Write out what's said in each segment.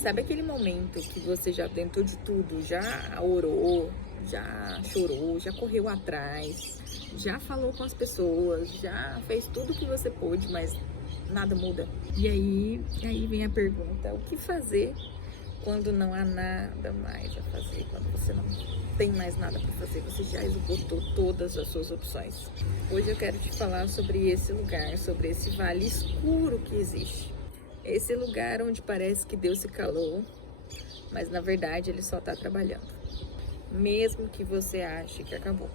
Sabe aquele momento que você já tentou de tudo, já orou, já chorou, já correu atrás, já falou com as pessoas, já fez tudo o que você pôde, mas nada muda? E aí vem a pergunta, o que fazer quando não há nada mais a fazer, quando você não tem mais nada para fazer, você já esgotou todas as suas opções? Hoje eu quero te falar sobre esse lugar, sobre esse vale escuro que existe. Esse lugar onde parece que Deus se calou, mas na verdade Ele só está trabalhando. Mesmo que você ache que acabou.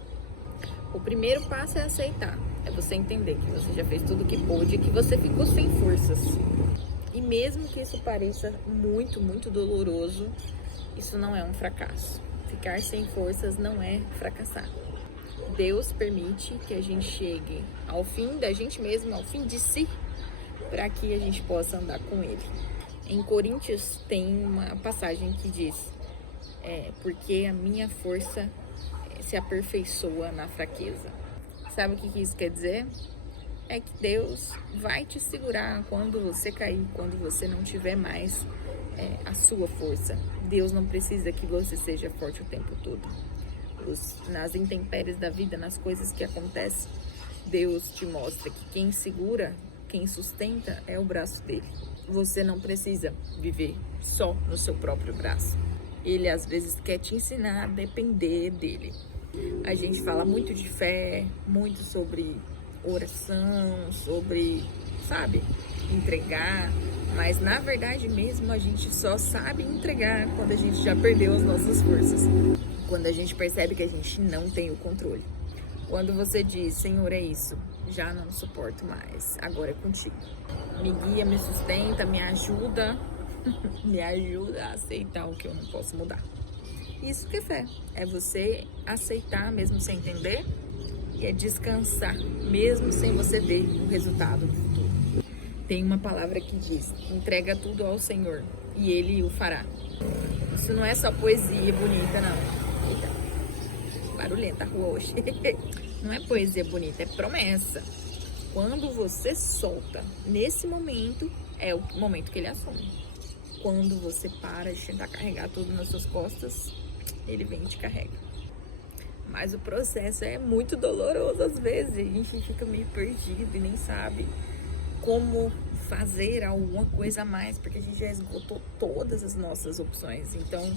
O primeiro passo é aceitar. É você entender que você já fez tudo o que pôde e que você ficou sem forças. E mesmo que isso pareça muito, muito doloroso, isso não é um fracasso. Ficar sem forças não é fracassar. Deus permite que a gente chegue ao fim da gente mesmo, ao fim de si, para que a gente possa andar com Ele. Em Coríntios tem uma passagem que diz, porque a minha força se aperfeiçoa na fraqueza. Sabe o que isso quer dizer? É que Deus vai te segurar quando você cair, quando você não tiver mais a sua força. Deus não precisa que você seja forte o tempo todo. Nas intempéries da vida, nas coisas que acontecem, Deus te mostra que quem segura, quem sustenta é o braço dele. Você não precisa viver só no seu próprio braço. Ele às vezes quer te ensinar a depender dele. A gente fala muito de fé, muito sobre oração, sobre, sabe, entregar. Mas na verdade mesmo a gente só sabe entregar quando a gente já perdeu as nossas forças. Quando a gente percebe que a gente não tem o controle. Quando você diz, Senhor, é isso, já não suporto mais, agora é contigo. Me guia, me sustenta, me ajuda, me ajuda a aceitar o que eu não posso mudar. Isso que é fé, é você aceitar mesmo sem entender e é descansar mesmo sem você ver o resultado do futuro. Tem uma palavra que diz, entrega tudo ao Senhor e Ele o fará. Isso não é só poesia bonita, não. Eita. Barulhenta a rua hoje. Não é poesia bonita, é promessa. Quando você solta, nesse momento, é o momento que ele assume. Quando você para de tentar carregar tudo nas suas costas, ele vem e te carrega. Mas o processo é muito doloroso às vezes. A gente fica meio perdido e nem sabe como fazer alguma coisa a mais, porque a gente já esgotou todas as nossas opções. Então,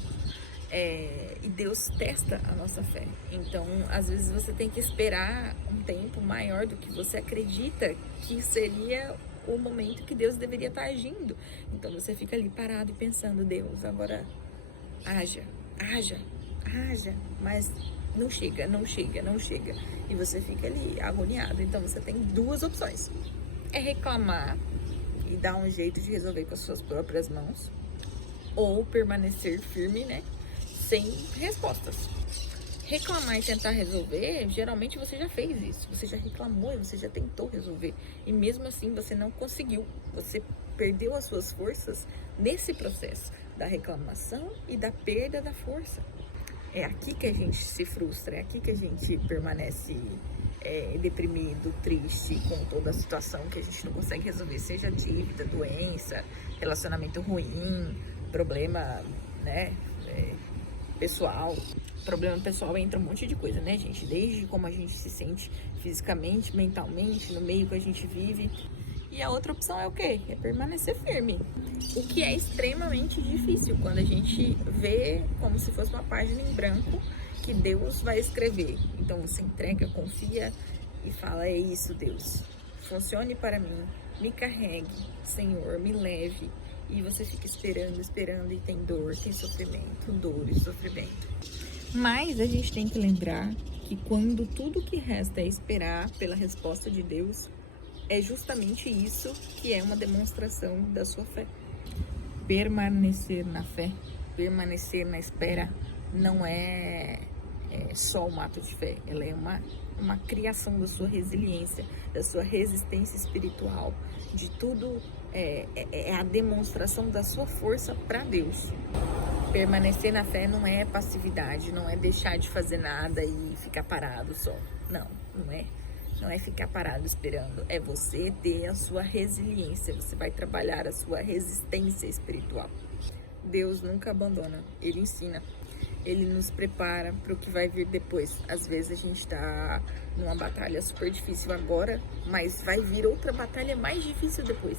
e Deus testa a nossa fé. Então, às vezes você tem que esperar um tempo maior do que você acredita que seria o momento que Deus deveria estar agindo. Então, você fica ali parado e pensando, Deus, agora haja, mas não chega. E você fica ali agoniado. Então, você tem duas opções. É reclamar e dar um jeito de resolver com as suas próprias mãos, ou permanecer firme, né? Sem respostas. Reclamar e tentar resolver, geralmente você já fez isso. Você já reclamou e você já tentou resolver. E mesmo assim você não conseguiu. Você perdeu as suas forças nesse processo da reclamação e da perda da força. É aqui que a gente se frustra, é aqui que a gente permanece deprimido, triste com toda a situação que a gente não consegue resolver. Seja dívida, doença, relacionamento ruim, problema, né? Pessoal. Problema pessoal entra um monte de coisa, né, gente? Desde como a gente se sente fisicamente, mentalmente, no meio que a gente vive. E a outra opção é o quê? É permanecer firme. O que é extremamente difícil quando a gente vê como se fosse uma página em branco que Deus vai escrever. Então você entrega, confia e fala, é isso, Deus. Funcione para mim, me carregue, Senhor, me leve. E você fica esperando e tem dor, tem sofrimento, dor e sofrimento. Mas a gente tem que lembrar que quando tudo que resta é esperar pela resposta de Deus, é justamente isso que é uma demonstração da sua fé. Permanecer na fé, permanecer na espera, não é só um ato de fé, ela é uma criação da sua resiliência, da sua resistência espiritual, de tudo, é a demonstração da sua força para Deus. Permanecer na fé não é passividade, não é deixar de fazer nada e ficar parado só. Não é. Não é ficar parado esperando, é você ter a sua resiliência, você vai trabalhar a sua resistência espiritual. Deus nunca abandona, Ele ensina. Ele nos prepara para o que vai vir depois. Às vezes a gente tá numa batalha super difícil agora, mas vai vir outra batalha mais difícil depois.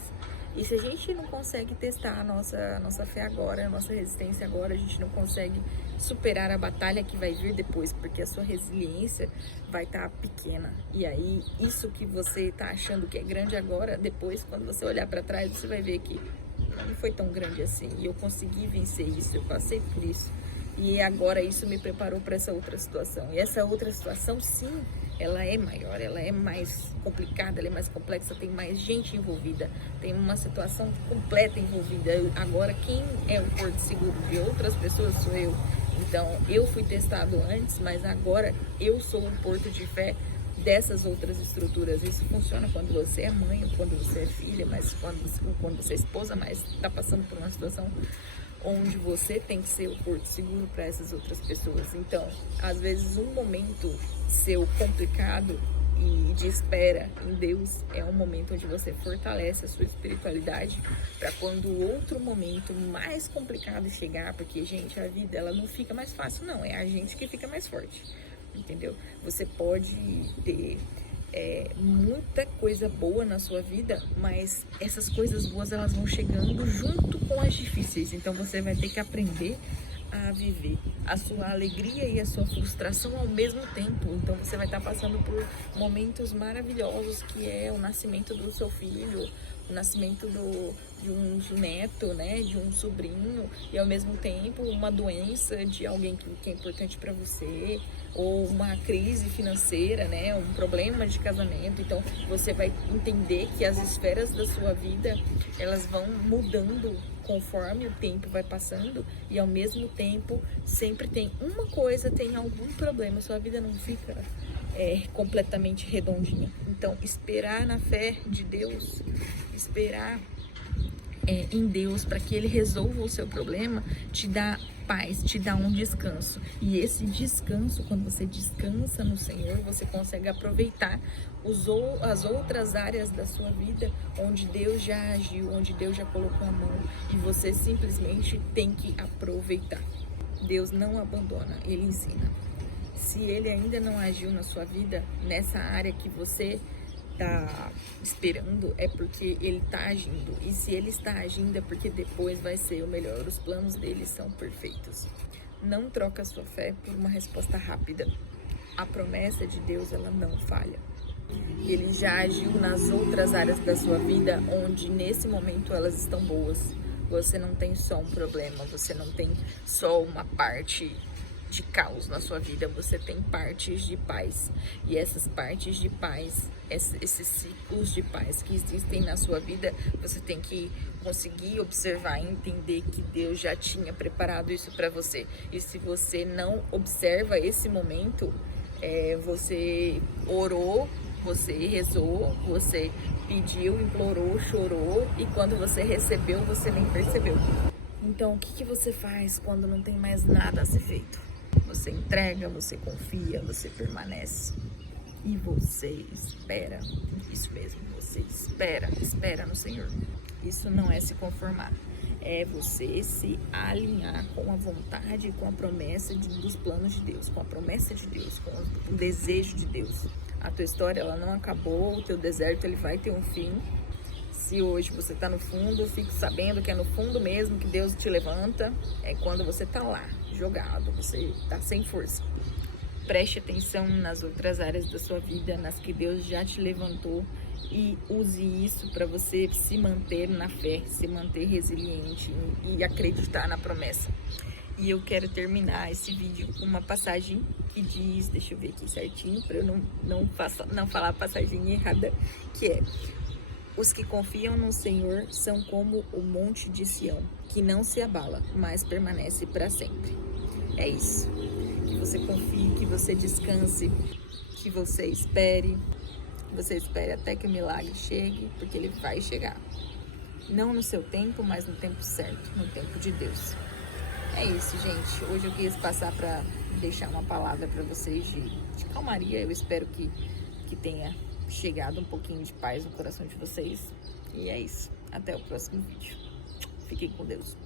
E se a gente não consegue testar a nossa fé agora, a nossa resistência agora, a gente não consegue superar a batalha que vai vir depois, porque a sua resiliência vai estar pequena. E aí, isso que você tá achando que é grande agora, depois, quando você olhar para trás, você vai ver que não foi tão grande assim. E eu consegui vencer isso, eu passei por isso. E agora isso me preparou para essa outra situação. E essa outra situação, sim, ela é maior, ela é mais complicada, ela é mais complexa, tem mais gente envolvida, tem uma situação completa envolvida. Agora, quem é o porto seguro de outras pessoas sou eu. Então, eu fui testado antes, mas agora eu sou o porto de fé dessas outras estruturas. Isso funciona quando você é mãe, ou quando você é filha, mas quando você é esposa, mas está passando por uma situação onde você tem que ser o porto seguro para essas outras pessoas. Então, às vezes, um momento seu complicado e de espera em Deus é um momento onde você fortalece a sua espiritualidade para quando outro momento mais complicado chegar, porque, gente, a vida ela não fica mais fácil, não, é a gente que fica mais forte, entendeu? Você pode ter muita coisa boa na sua vida, mas essas coisas boas elas vão chegando junto com as difíceis, então você vai ter que aprender a viver a sua alegria e a sua frustração ao mesmo tempo. Então você vai estar passando por momentos maravilhosos, que é o nascimento do seu filho, o nascimento de um neto, né, de um sobrinho, e ao mesmo tempo uma doença de alguém que é importante para você, ou uma crise financeira, né, um problema de casamento. Então você vai entender que as esferas da sua vida elas vão mudando conforme o tempo vai passando, e ao mesmo tempo sempre tem uma coisa, tem algum problema, sua vida não fica completamente redondinha. Então esperar na fé de Deus, esperar em Deus para que Ele resolva o seu problema, te dá paz, te dá um descanso. E esse descanso, quando você descansa no Senhor, você consegue aproveitar as outras áreas da sua vida onde Deus já agiu, onde Deus já colocou a mão, e você simplesmente tem que aproveitar. Deus não abandona, Ele ensina. Se Ele ainda não agiu na sua vida, nessa área que você tá esperando, é porque Ele tá agindo. E se Ele está agindo, é porque depois vai ser o melhor. Os planos dele são perfeitos. Não troca a sua fé por uma resposta rápida. A promessa de Deus, ela não falha. Ele já agiu nas outras áreas da sua vida, onde nesse momento elas estão boas. Você não tem só um problema, você não tem só uma parte de caos na sua vida, você tem partes de paz. E essas partes de paz, esses ciclos de paz que existem na sua vida, você tem que conseguir observar e entender que Deus já tinha preparado isso para você. E se você não observa esse momento, você orou, você rezou, você pediu, implorou, chorou, e quando você recebeu, você nem percebeu. Então, o que você faz quando não tem mais nada a ser feito? Você entrega, você confia, você permanece e você espera. Isso mesmo, você espera no Senhor. Isso não é se conformar, é você se alinhar com a vontade e com a promessa dos planos de Deus, com a promessa de Deus, com o desejo de Deus. A tua história ela não acabou, o teu deserto ele vai ter um fim. Se hoje você está no fundo, fique sabendo que é no fundo mesmo que Deus te levanta. É quando você está lá, jogado, você está sem força. Preste atenção nas outras áreas da sua vida, nas que Deus já te levantou, e use isso para você se manter na fé, se manter resiliente e acreditar na promessa. E eu quero terminar esse vídeo com uma passagem que diz, deixa eu ver aqui certinho, para eu não falar a passagem errada, que é: os que confiam no Senhor são como o monte de Sião, que não se abala, mas permanece para sempre. É isso. Que você confie, que você descanse, que você espere até que o milagre chegue, porque ele vai chegar. Não no seu tempo, mas no tempo certo, no tempo de Deus. É isso, gente. Hoje eu quis passar para deixar uma palavra para vocês de calmaria. Eu espero que tenha chegado um pouquinho de paz no coração de vocês. E é isso. Até o próximo vídeo. Fiquem com Deus.